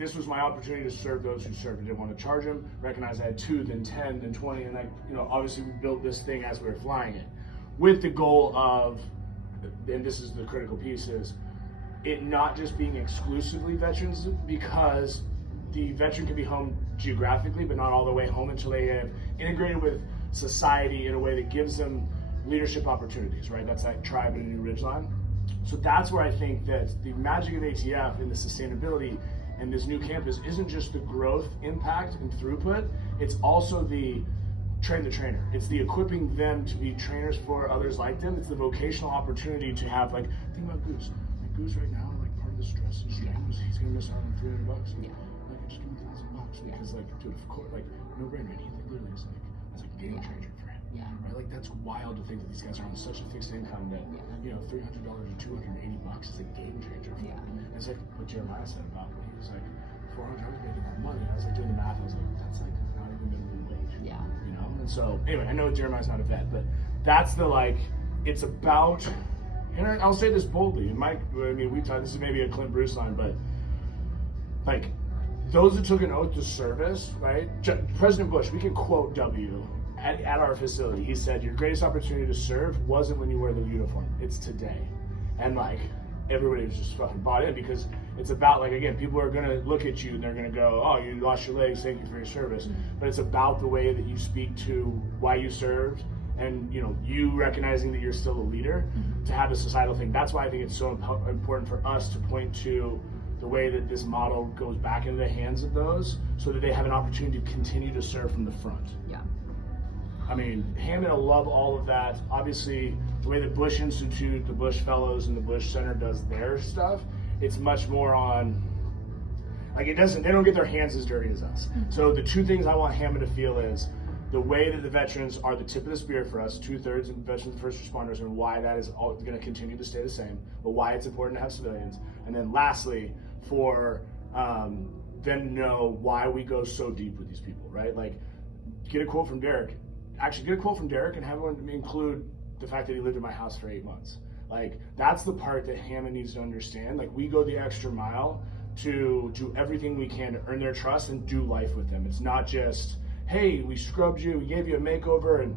this was my opportunity to serve those who served. I didn't want to charge them, recognize I had 2, then 10, then 20, and obviously we built this thing as we were flying it, with the goal of, and this is the critical piece, is it not just being exclusively veterans, because the veteran can be home geographically, but not all the way home until they have integrated with society in a way that gives them leadership opportunities, right? That's that tribe in a New Ridgeline. So that's where I think that the magic of ATF and the sustainability and this new campus isn't just the growth impact and throughput, it's also the train the trainer. It's the equipping them to be trainers for others like them. It's the vocational opportunity to have, like, think about Goose. Like Goose right now, like part of the stress is he's gonna miss out on $300. Like, just give him $1,000 because, like, dude, of course, like, no brainer. He literally is like, that's like a game changer for him. Yeah. Right? Like, that's wild to think that these guys are on such a fixed income that, $300 or $280 is a game changer for them. And it's like what Jeremiah said about when he was like, 400 hours making that money. I was like doing the math. I was like, that's like not even minimum wage. Yeah. And so anyway, I know Jeremiah's not a vet, but that's the, like, it's about, and I'll say this boldly. And Mike, we talked. This is maybe a Clint Bruce line, but like, those that took an oath to service, right? President Bush, we can quote W at our facility. He said, "Your greatest opportunity to serve wasn't when you wear the uniform. It's today." And like, everybody was just fucking bought in, because it's about, like, again, people are gonna look at you and they're gonna go, "Oh, you lost your legs. Thank you for your service." But it's about the way that you speak to why you served, and you recognizing that you're still a leader, to have a societal thing. That's why I think it's so important for us to point to the way that this model goes back into the hands of those, so that they have an opportunity to continue to serve from the front. Yeah. I mean, Hammond will love all of that. Obviously, the way the Bush Institute, the Bush Fellows, and the Bush Center does their stuff, it's much more on, like, they don't get their hands as dirty as us. So the two things I want Hammond to feel is the way that the veterans are the tip of the spear for us, 2/3 of veterans and first responders, and why that is all going to continue to stay the same, but why it's important to have civilians. And then lastly, for them to know why we go so deep with these people, right? Like, get a quote from Derek. Actually, get a quote from Derek and have everyone include the fact that he lived in my house for 8 months. Like, that's the part that Hammond needs to understand. Like, we go the extra mile to do everything we can to earn their trust and do life with them. It's not just, hey, we scrubbed you, we gave you a makeover, and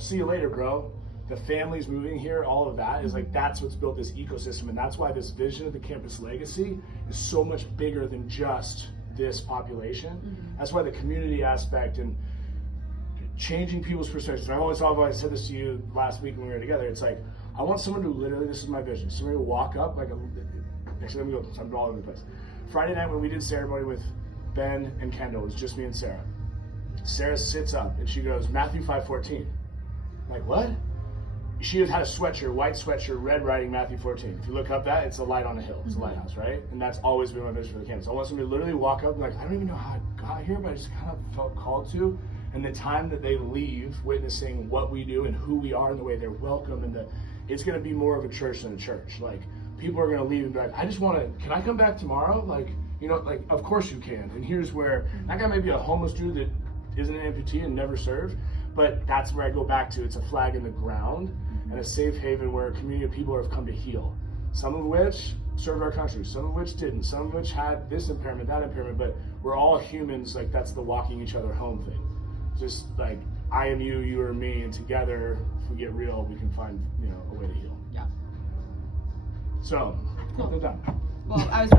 see you later, bro. The family's moving here, all of that is like, that's what's built this ecosystem, and that's why this vision of the campus legacy is so much bigger than just this population. That's why the community aspect and changing people's perspectives. I said this to you last week when we were together. It's like, I want someone to literally, this is my vision, somebody to walk up, like, actually, let me go, I'm all over the place. Friday night when we did ceremony with Ben and Kendall, it was just me and Sarah. Sarah sits up and she goes, Matthew 5:14. I'm like, what? She had a sweatshirt, white sweatshirt, red writing Matthew 14. If you look up that, it's a light on a hill. It's a lighthouse, right? And that's always been my vision for the campus. I want somebody to literally walk up and like, I don't even know how I got here, but I just kind of felt called to. And the time that they leave witnessing what we do and who we are and the way they're welcome, and it's going to be more of a church than a church. Like, people are going to leave and be like, I just want to, can I come back tomorrow? Like, like, of course you can. And here's where, that guy may be a homeless dude that isn't an amputee and never served, but that's where I go back to. It's a flag in the ground and a safe haven where a community of people have come to heal. Some of which served our country, some of which didn't, some of which had this impairment, that impairment, but we're all humans. Like, that's the walking each other home thing. Just like, I am you, you are me, and together, if we get real, we can find, a way to heal. Yeah. So, cool. Done. Well, I was